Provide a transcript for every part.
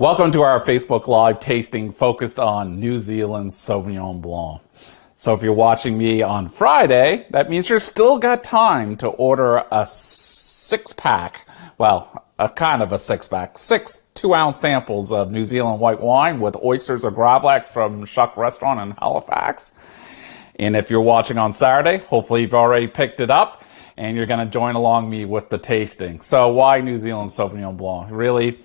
Welcome to our Facebook Live tasting focused on New Zealand Sauvignon Blanc. So if you're watching me on Friday, that means you've still got time to order a six-pack, well, a kind of a six-pack, 6 2-ounce samples of New Zealand white wine with oysters or gravlax from Shuck Restaurant in Halifax. And if you're watching on Saturday, hopefully you've already picked it up and you're going to join along me with the tasting. So why New Zealand Sauvignon Blanc? Really,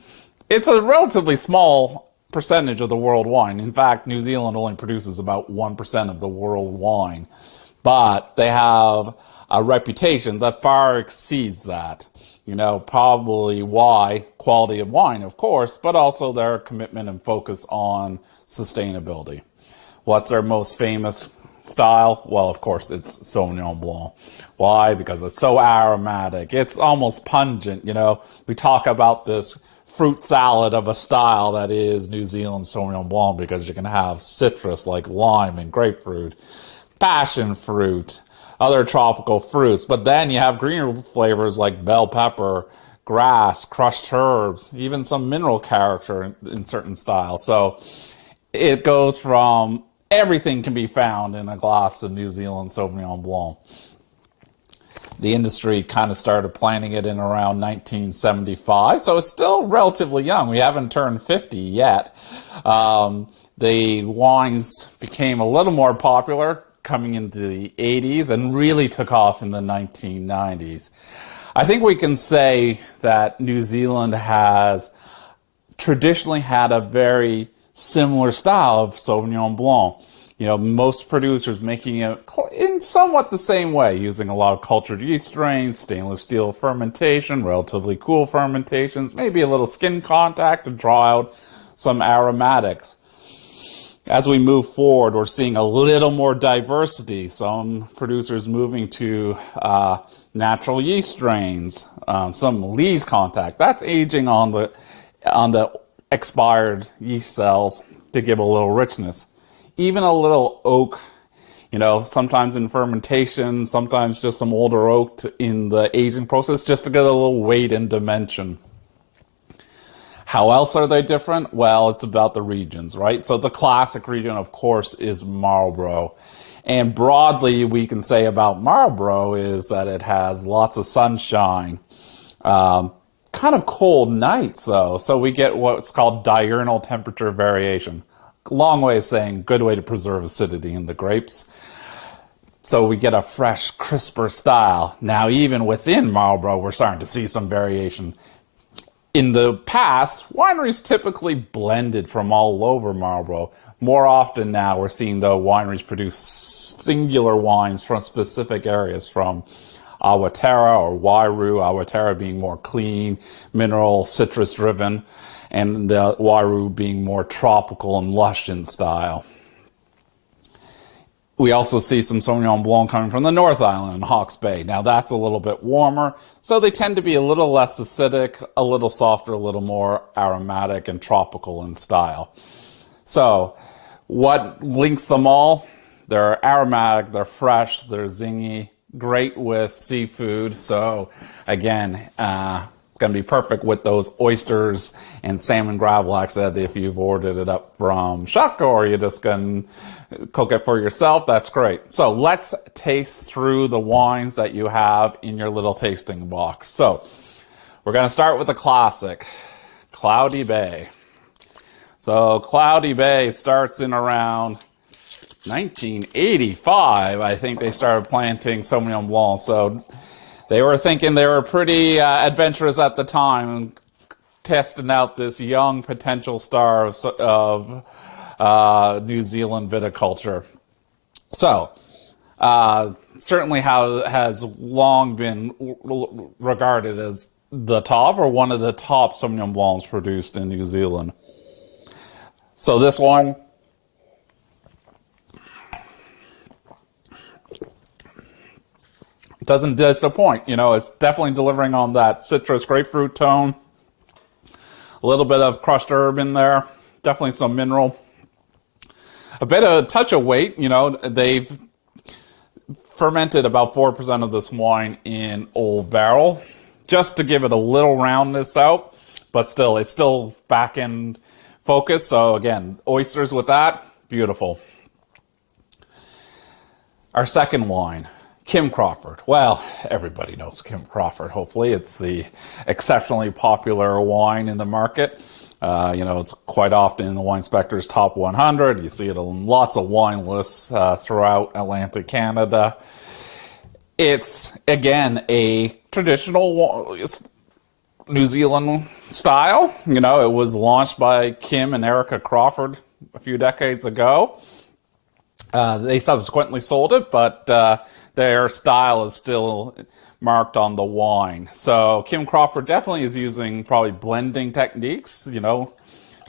it's a relatively small percentage of the world wine. In fact, New Zealand only produces about 1% of the world wine. But they have a reputation that far exceeds that. You know, probably why quality of wine, of course, but also their commitment and focus on sustainability. What's their most famous style? Well, of course, it's Sauvignon Blanc. Why? Because it's so aromatic. It's almost pungent, you know. We talk about this fruit salad of a style that is New Zealand Sauvignon Blanc because you can have citrus like lime and grapefruit, passion fruit, other tropical fruits, but then you have greener flavors like bell pepper, grass, crushed herbs, even some mineral character in certain styles. So it goes from everything can be found in a glass of New Zealand Sauvignon Blanc. The industry kind of started planting it in around 1975, so it's still relatively young. We haven't turned 50 yet. The wines became a little more popular coming into the 80s and really took off in the 1990s. I think we can say that New Zealand has traditionally had a very similar style of Sauvignon Blanc. You know, most producers making it in somewhat the same way, using a lot of cultured yeast strains, stainless steel fermentation, relatively cool fermentations, maybe a little skin contact to draw out some aromatics. As we move forward, we're seeing a little more diversity. Some producers moving to natural yeast strains, some lees contact. That's aging on the expired yeast cells to give a little richness. Even a little oak, you know, sometimes in fermentation, sometimes just some older oak in the aging process, just to get a little weight and dimension. How else are they different? Well, it's about the regions, right? So the classic region, of course, is Marlborough. And broadly, we can say about Marlborough is that it has lots of sunshine, kind of cold nights, though. So we get what's called diurnal temperature variation. Long way of saying good way to preserve acidity in the grapes. So we get a fresh, crisper style. Now, even within Marlborough, we're starting to see some variation. In the past, wineries typically blended from all over Marlborough. More often now, we're seeing, though, wineries produce singular wines from specific areas, from Awatere or Wairu, Awatere being more clean, mineral, citrus-driven, and the Wairu being more tropical and lush in style. We also see some Sauvignon Blanc coming from the North Island, Hawke's Bay. Now that's a little bit warmer, so they tend to be a little less acidic, a little softer, a little more aromatic and tropical in style. So what links them all? They're aromatic, they're fresh, they're zingy, great with seafood. So again, going to be perfect with those oysters and salmon gravlax that if you've ordered it up from Shuck or you're just going to cook it for yourself, that's great. So let's taste through the wines that you have in your little tasting box. So we're going to start with the classic, Cloudy Bay. So Cloudy Bay starts in around 1985. I think they started planting Sauvignon Blanc. So they were thinking they were pretty adventurous at the time, testing out this young potential star of New Zealand viticulture. So, certainly has long been regarded as the top or one of the top Sauvignon Blancs produced in New Zealand. So this one, doesn't disappoint. You know, it's definitely delivering on that citrus grapefruit tone. A little bit of crushed herb in there. Definitely some mineral. A bit of touch of weight. You know, they've fermented about 4% of this wine in old barrel just to give it a little roundness out. but still, it's still back end focus. So again, oysters with that, beautiful. Our second wine, Kim Crawford. Well, everybody knows Kim Crawford, hopefully. It's the exceptionally popular wine in the market. It's quite often in the Wine Inspector's Top 100. You see it on lots of wine lists throughout Atlantic Canada. It's, again, a traditional New Zealand style. It was launched by Kim and Erica Crawford a few decades ago. They subsequently sold it, but their style is still marked on the wine. So Kim Crawford definitely is using probably blending techniques,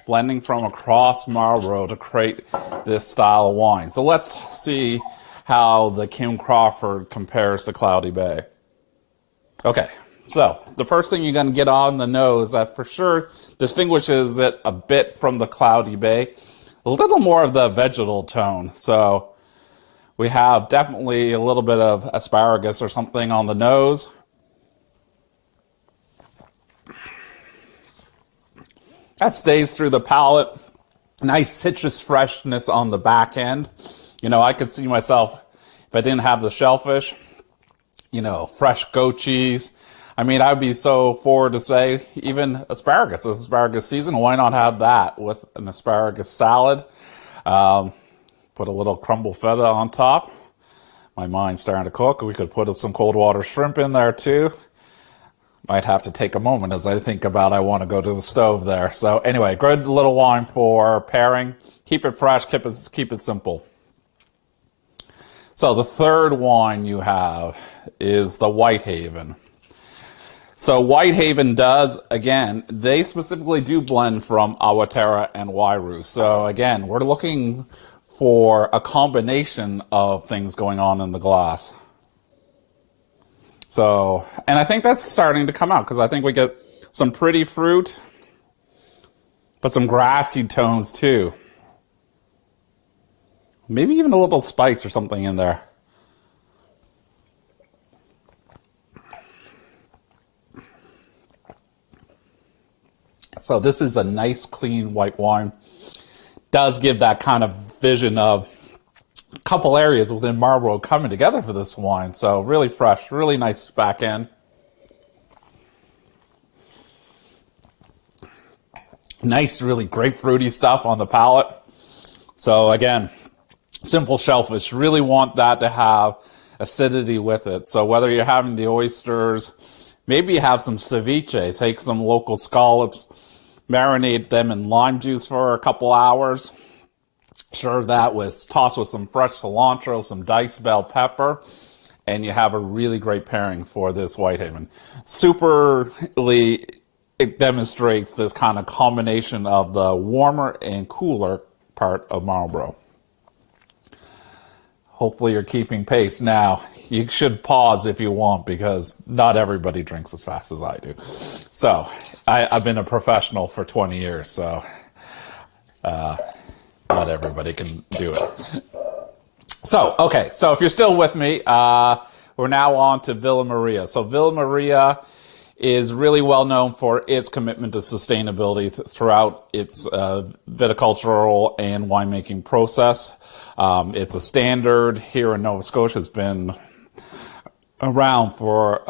blending from across Marlborough to create this style of wine. So let's see how the Kim Crawford compares to Cloudy Bay. Okay, so the first thing you're going to get on the nose that for sure distinguishes it a bit from the Cloudy Bay, a little more of the vegetal tone. So we have definitely a little bit of asparagus or something on the nose. That stays through the palate. Nice citrus freshness on the back end. I could see myself, if I didn't have the shellfish, fresh goat cheese. I'd be so forward to say even asparagus. This asparagus season, why not have that with an asparagus salad? Put a little crumble feta on top. My mind's starting to cook. We could put some cold water shrimp in there too. Might have to take a moment as I think about I want to go to the stove there. So anyway, good little wine for pairing. Keep it fresh, keep it simple. So the third wine you have is the Whitehaven. So Whitehaven does, again, they specifically do blend from Awatere and Wairau. So again, we're looking for a combination of things going on in the glass. So, and I think that's starting to come out because I think we get some pretty fruit, but some grassy tones too. Maybe even a little spice or something in there. So this is a nice, clean white wine. Does give that kind of vision of a couple areas within Marlborough coming together for this wine. So really fresh, really nice back end. Nice, really grapefruity stuff on the palate. So again, simple shellfish, really want that to have acidity with it. So whether you're having the oysters, maybe you have some ceviche, take some local scallops, marinate them in lime juice for a couple hours, serve that toss with some fresh cilantro, some diced bell pepper, and you have a really great pairing for this Whitehaven. It demonstrates this kind of combination of the warmer and cooler part of Marlborough. Hopefully you're keeping pace. Now, you should pause if you want because not everybody drinks as fast as I do. So, I've been a professional for 20 years, so not everybody can do it. So, okay, so if you're still with me, we're now on to Villa Maria. So Villa Maria is really well known for its commitment to sustainability throughout its viticultural and winemaking process. It's a standard here in Nova Scotia. It's been around for,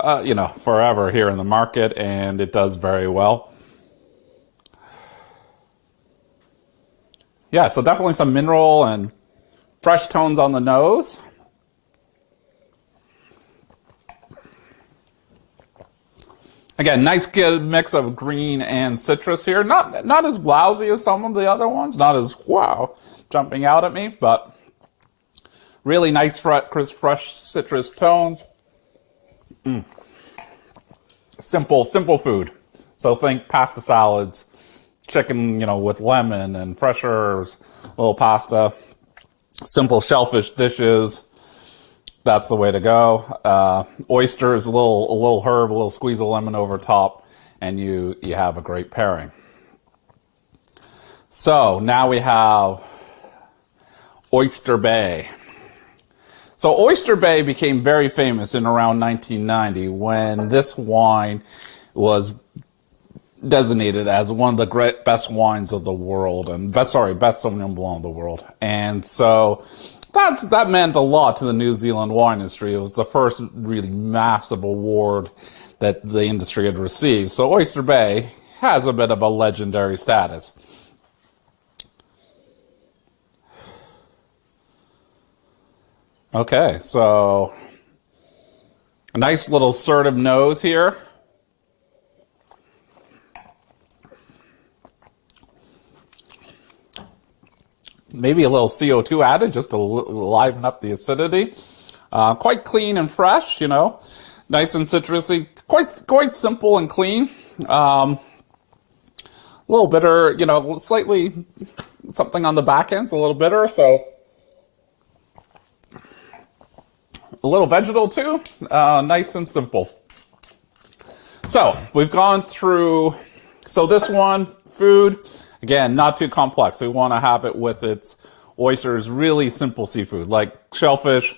forever here in the market, and it does very well. Yeah, so definitely some mineral and fresh tones on the nose. Again, nice good mix of green and citrus here. Not as blousy as some of the other ones. Not as, wow, jumping out at me, but really nice, crisp, fresh citrus tones. Simple food. So think pasta salads, chicken, with lemon and fresh herbs, little pasta, simple shellfish dishes. That's the way to go. Oysters, a little herb, a little squeeze of lemon over top, and you have a great pairing. So now we have Oyster Bay. So Oyster Bay became very famous in around 1990 when this wine was designated as one of the best wines of the world, and best Sauvignon Blanc of the world. And so that meant a lot to the New Zealand wine industry. It was the first really massive award that the industry had received. So Oyster Bay has a bit of a legendary status. Okay, so a nice little assertive nose here. Maybe a little CO2 added just to liven up the acidity. Quite clean and fresh, you know. Nice and citrusy. Quite simple and clean. A little bitter, you know, slightly something on the back end's a little bitter, so a little vegetal too. Nice and simple. So we've gone through, so this one, food, again, not too complex. We want to have it with its oysters, really simple seafood, like shellfish,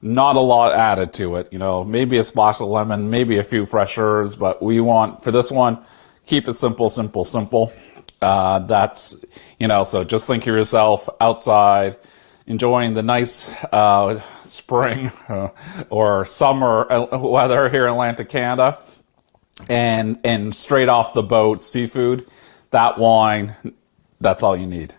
not a lot added to it. You know, maybe a splash of lemon, maybe a few fresh herbs, but we want, for this one, keep it simple, simple, simple. That's, you know, so just think of yourself outside, enjoying the nice spring or summer weather here in Atlantic Canada, and straight off the boat, seafood, that wine, that's all you need.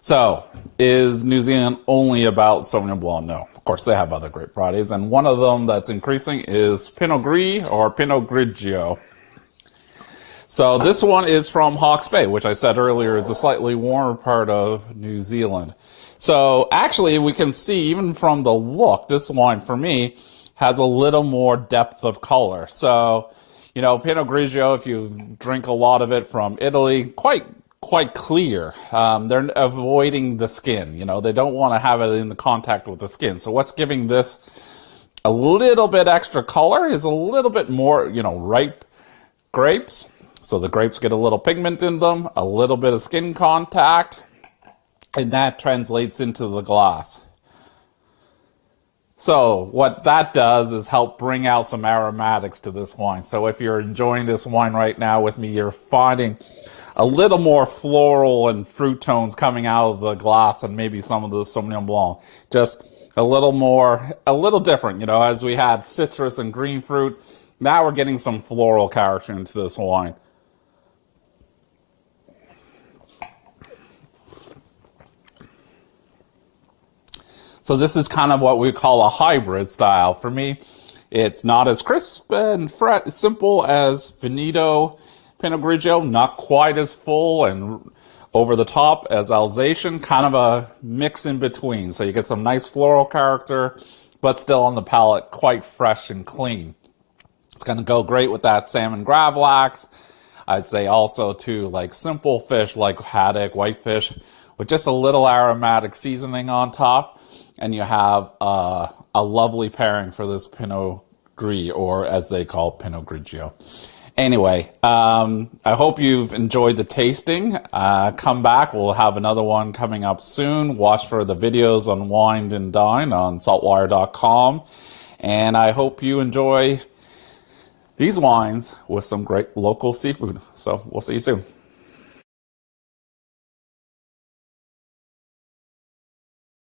So, is New Zealand only about Sauvignon Blanc? No. Of course, they have other grape varieties, and one of them that's increasing is Pinot Gris or Pinot Grigio. So this one is from Hawke's Bay, which I said earlier is a slightly warmer part of New Zealand. So actually, we can see, even from the look, this wine, for me, has a little more depth of color. So, you know, Pinot Grigio, if you drink a lot of it from Italy, quite clear. They're avoiding the skin. You know, they don't want to have it in the contact with the skin. So what's giving this a little bit extra color is a little bit more, you know, ripe grapes. So the grapes get a little pigment in them, a little bit of skin contact, and that translates into the glass. So what that does is help bring out some aromatics to this wine. So if you're enjoying this wine right now with me, you're finding a little more floral and fruit tones coming out of the glass and maybe some of the Sauvignon Blanc. Just a little different, you know, as we had citrus and green fruit. Now we're getting some floral character into this wine. So this is kind of what we call a hybrid style. For me, it's not as crisp and simple as Veneto Pinot Grigio, not quite as full and over the top as Alsatian, kind of a mix in between. So you get some nice floral character, but still on the palate quite fresh and clean. It's going to go great with that salmon gravlax. I'd say also too, like simple fish like haddock, whitefish, with just a little aromatic seasoning on top. And you have a lovely pairing for this Pinot Gris, or as they call Pinot Grigio. Anyway, I hope you've enjoyed the tasting. Come back. We'll have another one coming up soon. Watch for the videos on Wine and Dine on saltwire.com. And I hope you enjoy these wines with some great local seafood. So we'll see you soon.